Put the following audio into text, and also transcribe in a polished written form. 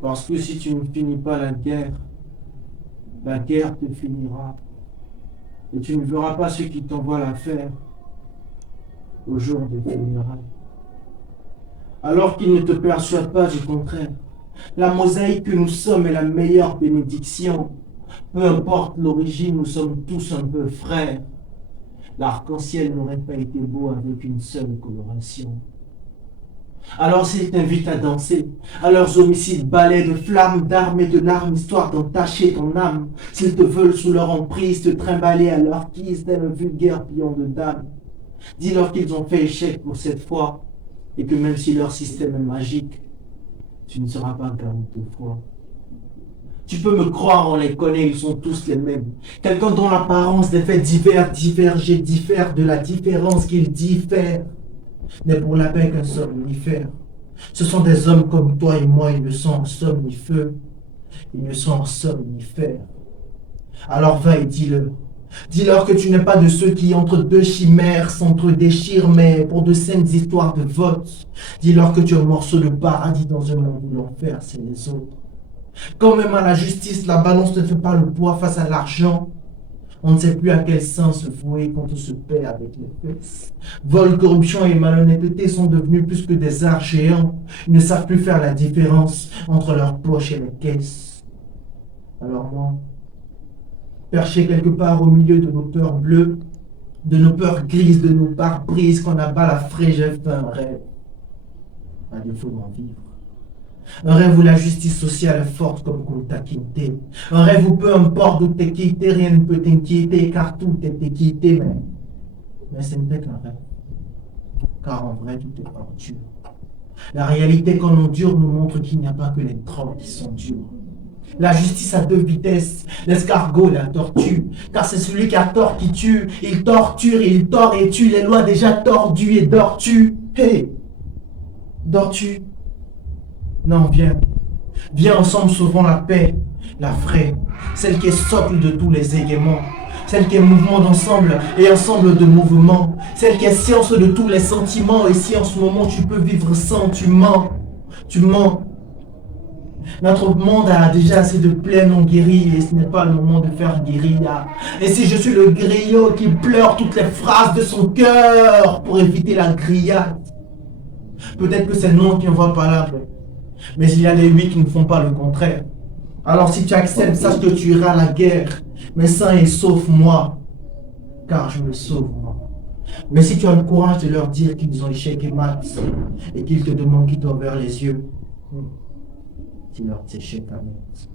Parce que si tu ne finis pas la guerre te finira. Et tu ne verras pas ceux qui t'envoient la faire au jour des funérailles. Alors qu'ils ne te persuadent pas du contraire. La mosaïque que nous sommes est la meilleure bénédiction. Peu importe l'origine, nous sommes tous un peu frères. L'arc-en-ciel n'aurait pas été beau avec une seule coloration. Alors s'ils t'invitent à danser, à leurs homicides balais de flammes, d'armes et de larmes, histoire d'entacher ton âme, s'ils te veulent sous leur emprise te trimballer à leur guise tel un vulgaire pion de dame, dis-leur qu'ils ont fait échec pour cette fois, et que même si leur système est magique, tu ne seras pas garant de foi. Tu peux me croire, on les connaît, ils sont tous les mêmes. Quelqu'un dont l'apparence des faits divers, divergent et diffère de la différence qu'ils diffèrent, n'est pour la paix qu'un somnifère. Ce sont des hommes comme toi et moi, ils ne sont en somme ni feu, ils ne sont en somme ni fer. Alors va et dis-leur. Dis-leur que tu n'es pas de ceux qui, entre deux chimères, s'entre-déchirent, mais pour de saines histoires de vote. Dis-leur que tu es un morceau de paradis dans un monde où l'enfer, c'est les autres. Quand même à la justice, la balance ne fait pas le poids face à l'argent. On ne sait plus à quel sens se vouer quand on se paie avec les fesses. Vol, corruption et malhonnêteté sont devenus plus que des arts géants. Ils ne savent plus faire la différence entre leurs poches et les caisses. Alors moi, perché quelque part au milieu de nos peurs bleues, de nos peurs grises, de nos pare-brises, qu'on abat la fraie, j'ai fait un rêve. À défaut d'en vivre. Un rêve où la justice sociale est forte comme Kunta Kinte. Un rêve où peu importe d'où t'es quitté, rien ne peut t'inquiéter, car tout est équité, mais ce n'était qu'un rêve. Car en vrai, tout est ordure. La réalité qu'on endure nous montre qu'il n'y a pas que les trolls qui sont durs. La justice a deux vitesses, l'escargot et la tortue. Car c'est celui qui a tort qui tue. Il torture, il tord et tue les lois déjà tordues et dors-tu. Hé, dors-tu? Non, viens. Viens ensemble, sauvons la paix, la vraie, celle qui est socle de tous les éléments, celle qui est mouvement d'ensemble et ensemble de mouvement, celle qui est science de tous les sentiments. Et si en ce moment tu peux vivre sans, tu mens, tu mens. Notre monde a déjà assez de plaies non guéries et ce n'est pas le moment de faire guérilla. Et si je suis le griot qui pleure toutes les phrases de son cœur pour éviter la grillade, peut-être que c'est le nom qui envoie pas là. Mais il y a les 8 qui ne font pas le contraire. Alors si tu acceptes, sache que tu iras à la guerre, mais sain et sauf moi, car je me sauve moi. Mais si tu as le courage de leur dire qu'ils ont échec et mat, et qu'ils te demandent qui t'ont ouvert les yeux, dis-leur tes échecs à mat.